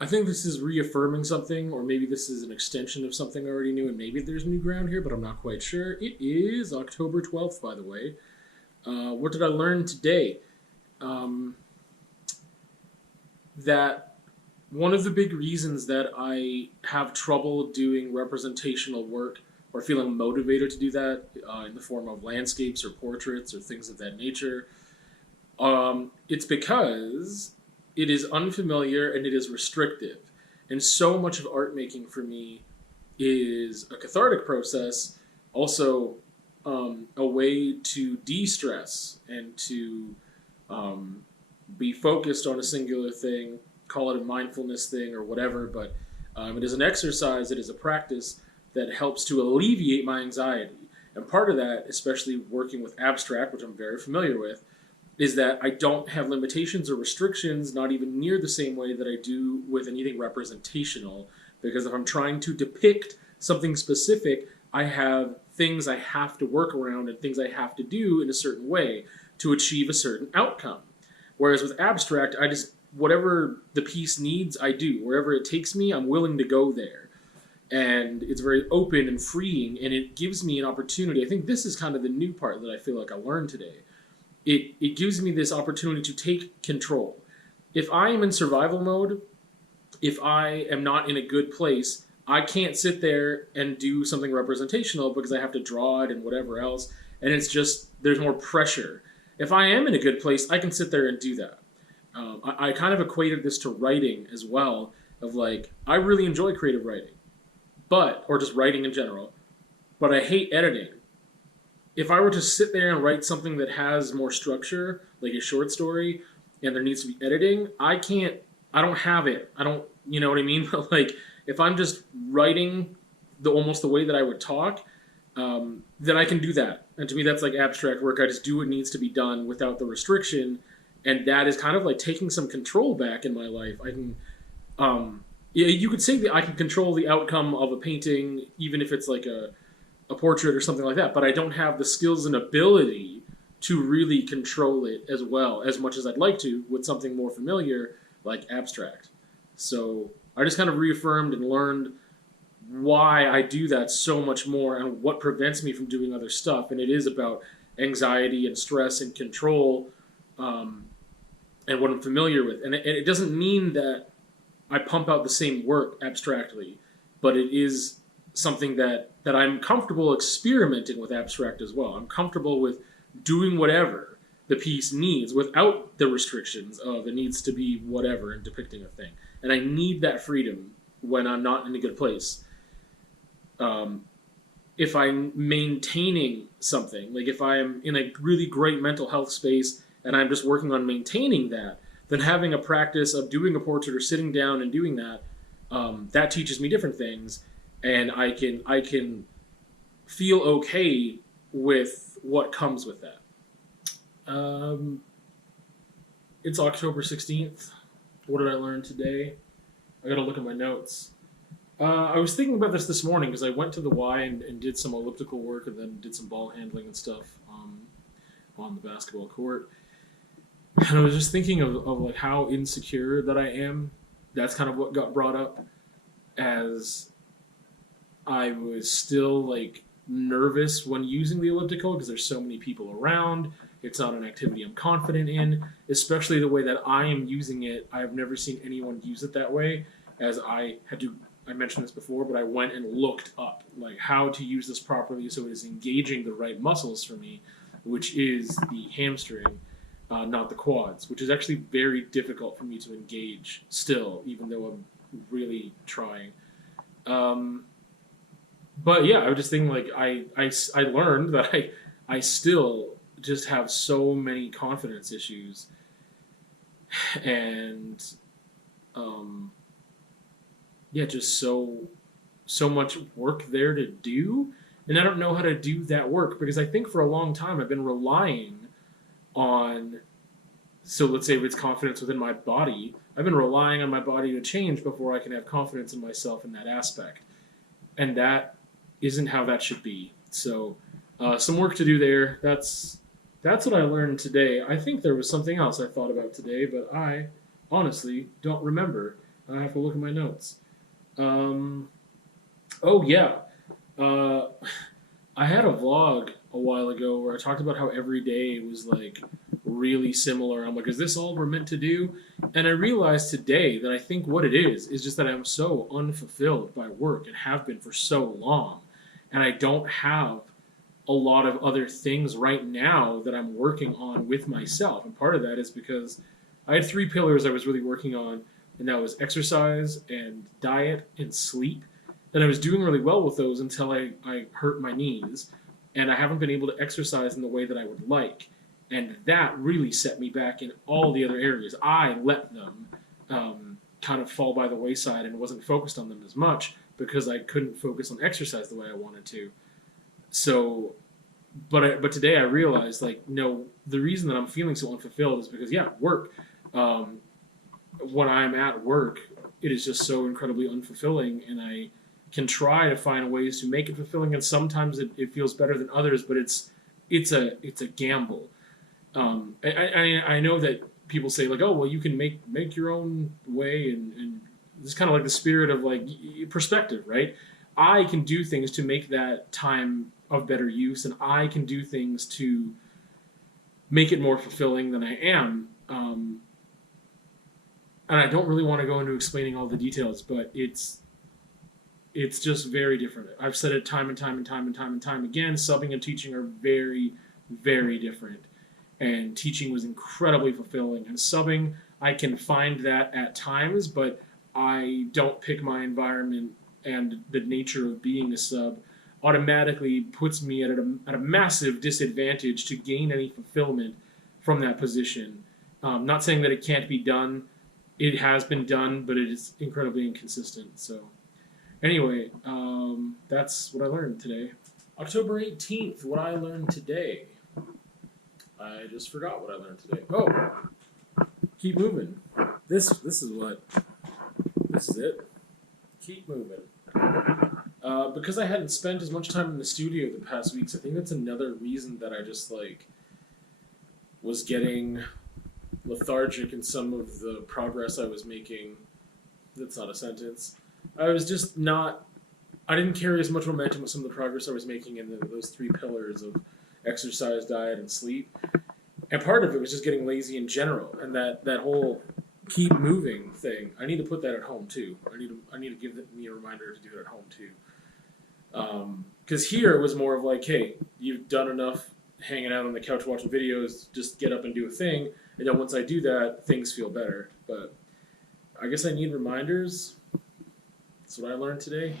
I think this is reaffirming something, or maybe this is an extension of something I already knew, and maybe there's new ground here, but I'm not quite sure. It is October 12th, by the way. What did I learn today? Um, that one of the big reasons that I have trouble doing representational work or feeling motivated to do that in the form of landscapes or portraits or things of that nature, it's because it is unfamiliar and it is restrictive. And so much of art making for me is a cathartic process, also a way to de stress and to um, be focused on a singular thing, call it a mindfulness thing or whatever, but it is an exercise, it is a practice that helps to alleviate my anxiety. And part of that, especially working with abstract, which I'm very familiar with, is that I don't have limitations or restrictions, not even near the same way that I do with anything representational. Because if I'm trying to depict something specific, I have things I have to work around and things I have to do in a certain way to achieve a certain outcome. Whereas with abstract, I just, whatever the piece needs, I do. Wherever it takes me, I'm willing to go there. And it's very open and freeing, and it gives me an opportunity. I think this is kind of the new part that I feel like I learned today. It gives me this opportunity to take control. If I am in survival mode, if I am not in a good place, I can't sit there and do something representational because I have to draw it and whatever else. And it's just, there's more pressure. If I am in a good place, I can sit there and do that. I kind of equated this to writing as well, of like, I really enjoy creative writing, or just writing in general, but I hate editing. If I were to sit there and write something that has more structure, like a short story, and there needs to be editing, I don't have it. I don't, you know what I mean? Like, if I'm just writing almost the way that I would talk, then I can do that. And to me, that's like abstract work. I just do what needs to be done without the restriction. And that is kind of like taking some control back in my life. I can, yeah, you could say that I can control the outcome of a painting, even if it's like a portrait or something like that, but I don't have the skills and ability to really control it as well, as much as I'd like to, with something more familiar like abstract. So I just kind of reaffirmed and learned why I do that so much more and what prevents me from doing other stuff. And it is about anxiety and stress and control, and what I'm familiar with. And it doesn't mean that I pump out the same work abstractly, but it is something that I'm comfortable experimenting with abstract as well. I'm comfortable with doing whatever the piece needs without the restrictions of it needs to be whatever and depicting a thing. And I need that freedom when I'm not in a good place. If I'm maintaining something, like if I'm in a really great mental health space and I'm just working on maintaining that, then having a practice of doing a portrait or sitting down and doing that, that teaches me different things, and I can feel okay with what comes with that. It's October 16th. What did I learn today? I gotta look at my notes. I was thinking about this morning because I went to the Y and did some elliptical work and then did some ball handling and stuff on the basketball court. And I was just thinking of like how insecure that I am. That's kind of what got brought up, as I was still like nervous when using the elliptical because there's so many people around. It's not an activity I'm confident in, especially the way that I am using it. I have never seen anyone use it that way, as I mentioned this before, but I went and looked up like how to use this properly so it is engaging the right muscles for me, which is the hamstring, not the quads, which is actually very difficult for me to engage still, even though I'm really trying. But yeah, I was just thinking like I learned that I still just have so many confidence issues, and yeah, just so much work there to do, and I don't know how to do that work because I think for a long time I've been relying on, so let's say if it's confidence within my body, I've been relying on my body to change before I can have confidence in myself in that aspect, and that isn't how that should be. So some work to do there. That's what I learned today. I think there was something else I thought about today, but I honestly don't remember. I have to look at my notes. Um, oh yeah, uh, I had a vlog a while ago where I talked about how every day was like really similar. I'm like, is this all we're meant to do? And I realized today that I think what it is just that I'm so unfulfilled by work and have been for so long, and I don't have a lot of other things right now that I'm working on with myself. And part of that is because I had three pillars I was really working on, and that was exercise and diet and sleep. And I was doing really well with those until I hurt my knees, and I haven't been able to exercise in the way that I would like. And that really set me back in all the other areas. I let them kind of fall by the wayside and wasn't focused on them as much because I couldn't focus on exercise the way I wanted to. So, but today I realized like no, the reason that I'm feeling so unfulfilled is because yeah, work. Um, when I'm at work, it is just so incredibly unfulfilling, and I can try to find ways to make it fulfilling, and sometimes it feels better than others, but it's a gamble. I know that people say like, oh well, you can make your own way, and it's kind of like the spirit of like perspective, right? I can do things to make that time of better use, and I can do things to make it more fulfilling than I am. And I don't really want to go into explaining all the details, but it's just very different. I've said it time and time and time and time and time again. Subbing and teaching are very, very different. And teaching was incredibly fulfilling. And subbing, I can find that at times, but I don't pick my environment, and the nature of being a sub automatically puts me at a massive disadvantage to gain any fulfillment from that position. Not saying that it can't be done. It has been done, but it is incredibly inconsistent. So, anyway, that's what I learned today. October 18th, what I learned today. I just forgot what I learned today. Oh, keep moving. This is what. This is it. Keep moving. Because I hadn't spent as much time in the studio the past weeks, I think that's another reason that I just like was getting lethargic in some of the progress I was making. That's not a sentence. I was just not. I didn't carry as much momentum with some of the progress I was making in those three pillars of exercise, diet, and sleep. And part of it was just getting lazy in general, and that whole keep moving thing. I need to put that at home too. I need to give me a reminder to do it at home too. Because here it was more of like, hey, you've done enough hanging out on the couch watching videos. Just get up and do a thing. And then once I do that, things feel better. But I guess I need reminders. That's what I learned today.